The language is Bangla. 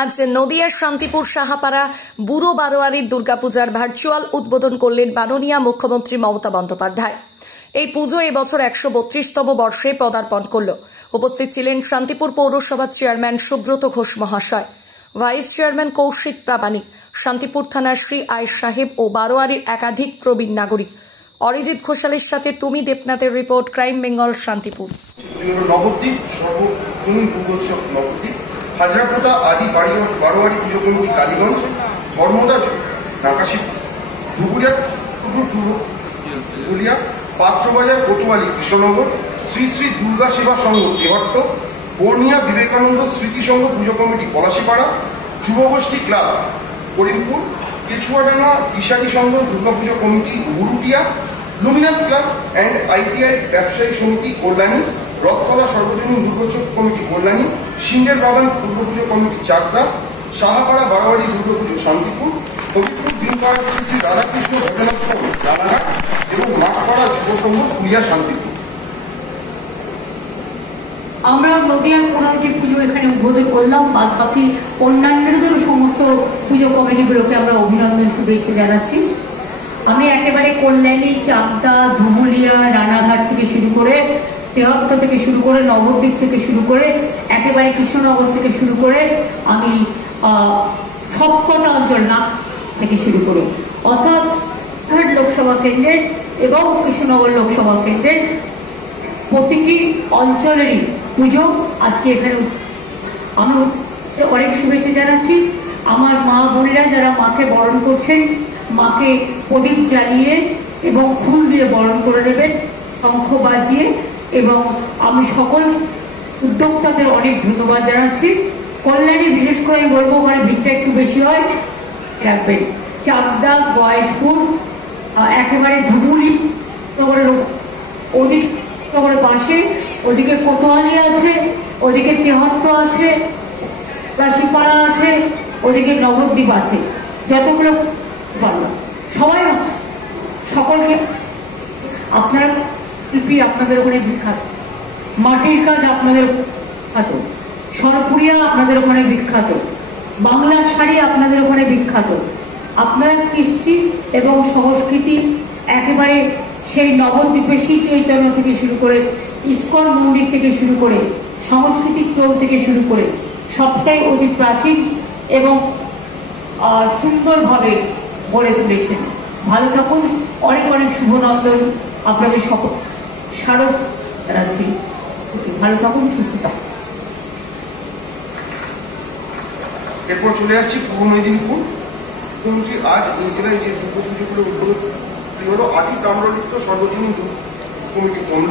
আজ নদিয়ার শান্তিপুর সাহাপাড়া বুড়ো বারোয়ারির দুর্গাপূজার ভার্চুয়াল উদ্বোধন করলেন মাননীয় মুখ্যমন্ত্রী মমতা বন্দ্যোপাধ্যায়। এই পুজো এবছর 132তম বর্ষে পদার্পণ করল। উপস্থিত ছিলেন শান্তিপুর পৌরসভার চেয়ারম্যান সুব্রত ঘোষ মহাশয়, ভাইস চেয়ারম্যান কৌশিক প্রামাণিক, শান্তিপুর থানার শ্রী আয় সাহেব ও বারোয়ারির একাধিক প্রবীণ নাগরিক। অরিজিৎ ঘোষালের সাথে তুমি দেবনাথের রিপোর্ট, ক্রাইম বেঙ্গল, শান্তিপুর। নবদ্বীপ সর্বজনীন দুর্গোৎসব নবদ্বীপ, হাজরাপোতা আদি বারোয়ারি পুজো কমিটি কালীগঞ্জ, ধর্মদা নাকাশি, ধুবুলিয়া ধুলিয়া, পাত্রবাজার কোতোয়ালি কৃষ্ণনগর, শ্রী শ্রী দুর্গা সেবা সংঘ দেহট্ট, বর্ণিয়া বিবেকানন্দ স্মৃতি সংঘ পুজো committee Palashipara, যুবগোষ্ঠী club Karimpur, Kechuadanga Dishari Sangha Durga Puja committee Murutia, Luminous club and ITI ব্যবসায়ী সমিতি কল্যাণী, রথতলা সর্বজনীন দুর্গোৎসব কমিটি কল্যাণী, সিংহের বাগান দুর্গাপুজো কমিটি চাকদা, সাহাপাড়া বারোয়ারি দুর্গাপুজো শান্তিপুর, হবিপুর দিনপাড়া শ্রী শ্রী রাধাকৃষ্ণ ভোজনাথ রানাঘাট এবং মাঠপাড়া যুব সংঘ পুরিয়া শান্তিপুর। আমরা নদিয়ার যে পুজো এখানে উদ্বোধন করলাম, বাদ বাকি অন্যান্যদের সমস্ত পুজো কমিটিগুলোকে আমরা অভিনন্দন শুভেচ্ছা জানাচ্ছি। আমি একেবারে কল্যাণী, চাকদা, ধুবুলিয়া, রানাঘাট থেকে শুরু করে, তেহট্ট থেকে শুরু করে, নবদ্বীপ থেকে শুরু করে, একেবারে কৃষ্ণনগর থেকে শুরু করে, আমি সবকটা অঞ্চল না থেকে শুরু করে, অর্থাৎ লোকসভা কেন্দ্রের এবং কৃষ্ণনগর লোকসভা কেন্দ্রের প্রতিটি অঞ্চলেরই পুজো আজকে এখানে আমি অনেক শুভেচ্ছা জানাচ্ছি। আমার মা বোনেরা যারা মাকে বরণ করছেন, মাকে প্রদীপ জ্বালিয়ে এবং ফুল দিয়ে বরণ করে নেবেন, শঙ্খ বাজিয়ে, এবং আমি সকল উদ্যোক্তাদের অনেক ধন্যবাদ জানাচ্ছি। কল্যাণী বিশেষ করে আমি বলবো ওখানে ভিড়টা একটু বেশি হয়, রাখবেন। চাকদা, গয়েশপুর, একেবারে ধুবুলি ওদিক পাশে, ওদিকে কোতোয়ালি আছে, ওদিকে তেহট্ট আছে, রাশিপাড়া আছে, ওদিকে নবদ্বীপ আছে, যতগুলো পারল সবাই সকলকে আপনারা শিল্পী আপনাদের ওখানে বিখ্যাত, মাটির কাজ আপনাদের বিখ্যাত, সরপুরিয়া আপনাদের ওখানে বিখ্যাত, বাংলার শাড়ি আপনাদের ওখানে বিখ্যাত। আপনারা কৃষ্টি এবং সংস্কৃতি একেবারে সেই নবদ্বীপের শ্রী চৈতন্য থেকে শুরু করে, ইস্কন মন্দির থেকে শুরু করে, সাংস্কৃতিক টোল থেকে শুরু করে সবটাই অতি প্রাচীন এবং সুন্দরভাবে গড়ে তুলেছেন। ভালো থাকুন, অনেক অনেক শুভনন্দন আপনাদের সকল স্মারক জানাচ্ছি। ভালো থাকুন, সুস্থ থাকুন। এরপর চলে আসছি পূর্ব মেদিনীপুর। মুখ্যমন্ত্রী আজ এই জেলায় যে দুর্গাপুজোগুলো উদ্বোধন হলো, আদি তাম্রলিপ্ত সর্বজনীন কমিটি কমল।